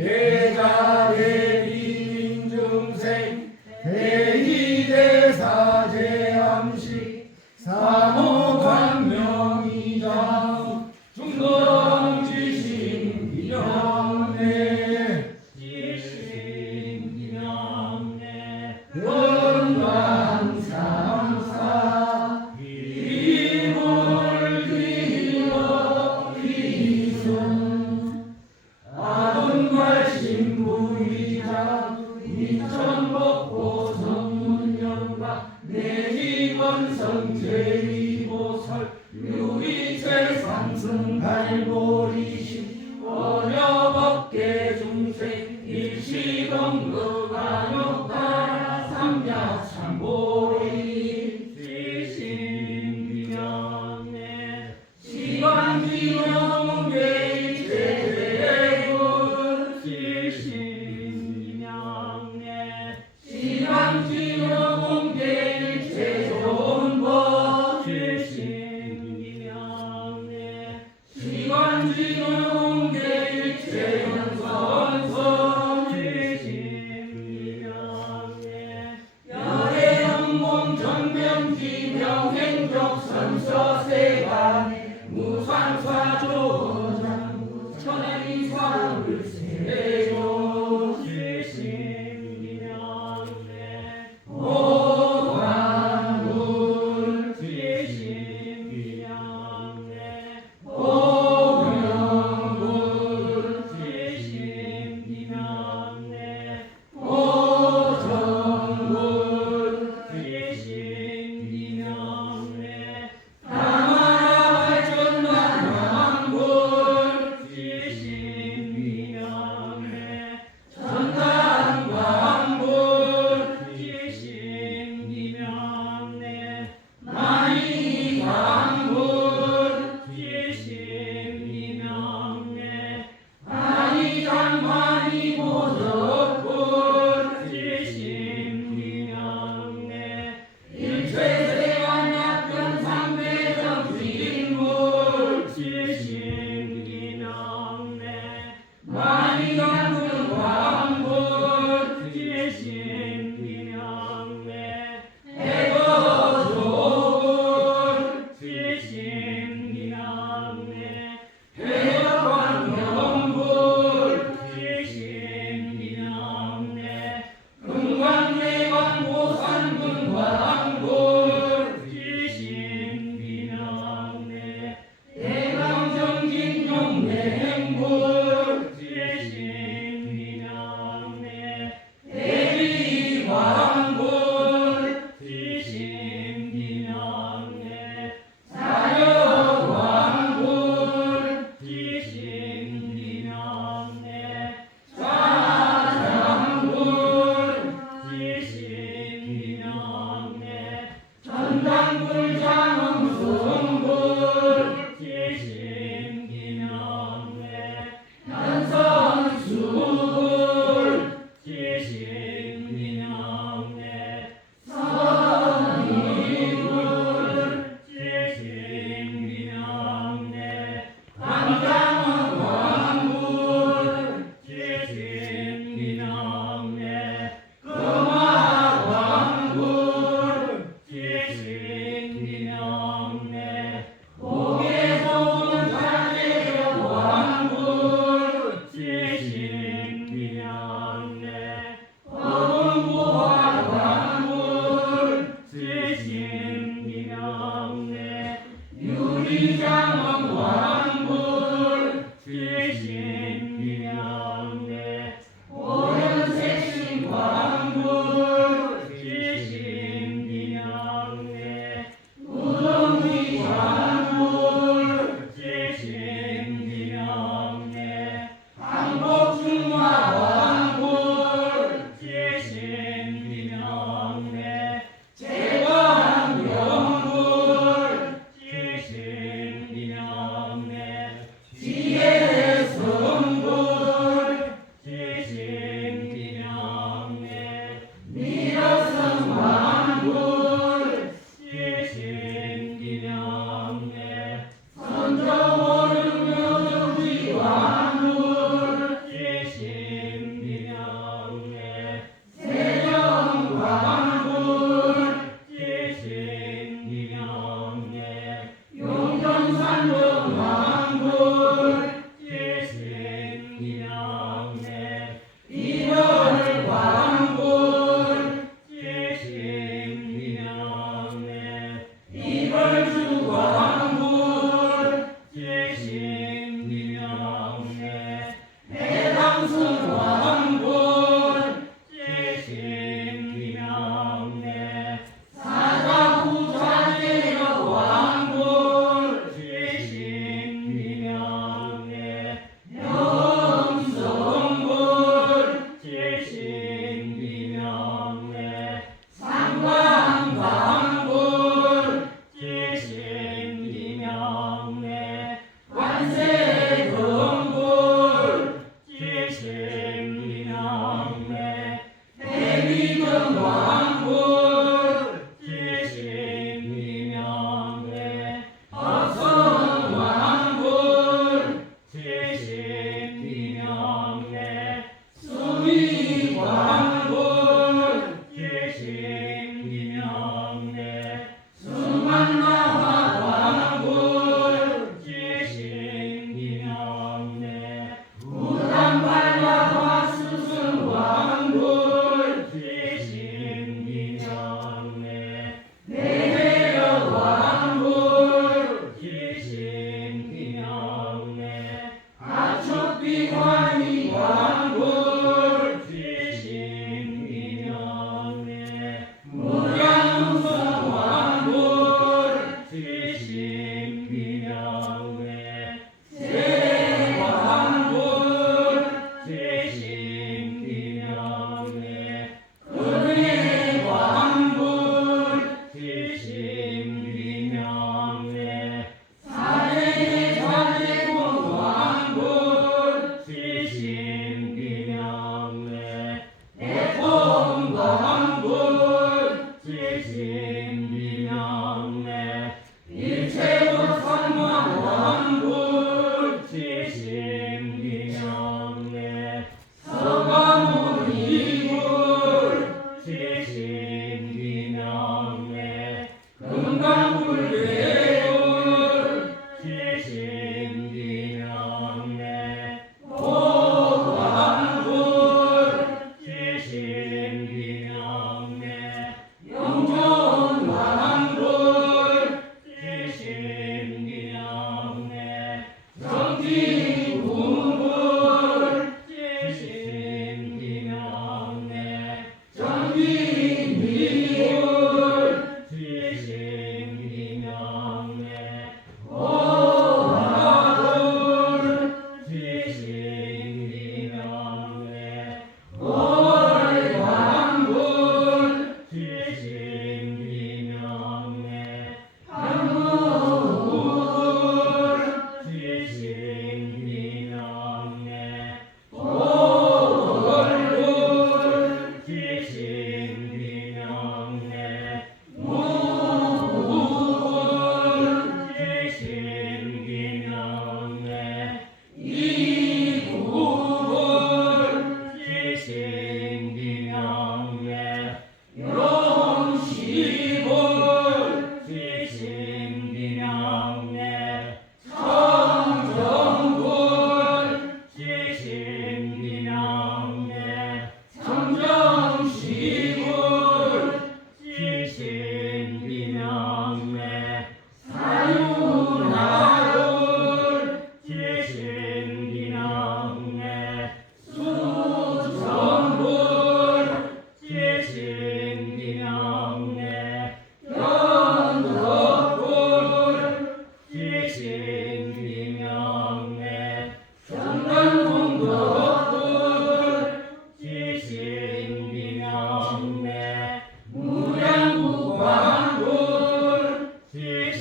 예, 제자리 예. around you. Cristo.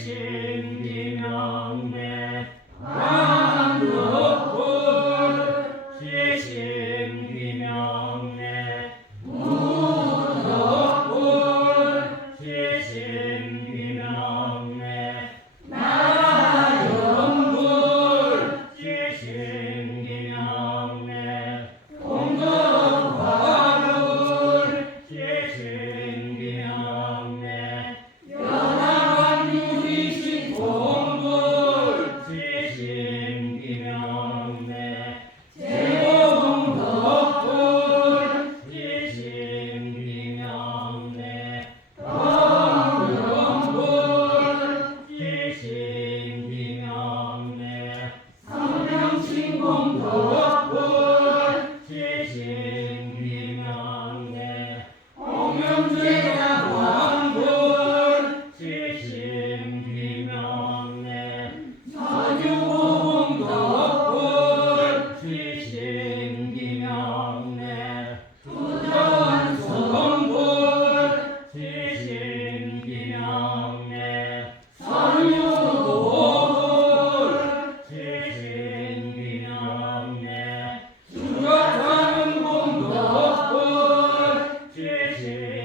in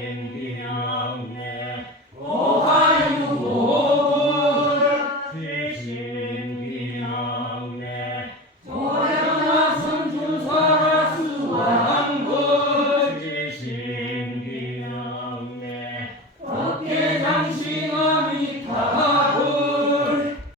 in the